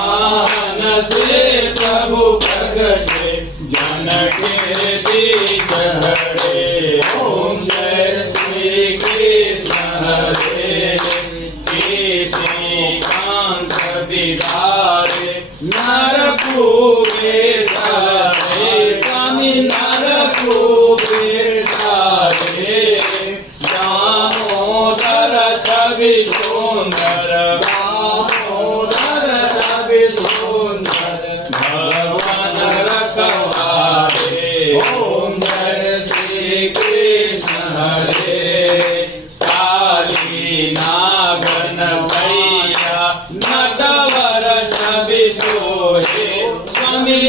वाहन से प्रभु प्रगटे जन के बीच हरे। ओम जय श्री कृष्ण हरे केशरी कांत बिहारे नरकूपे धरे स्वामी नरकूपे धरे। दामोदर छवि सुंदर दामोदर छवि सुंदर भगवान रखवारे। ओम जय श्री कृष्ण हरे काली नागन भैया नटवर छवि सोहे स्वामी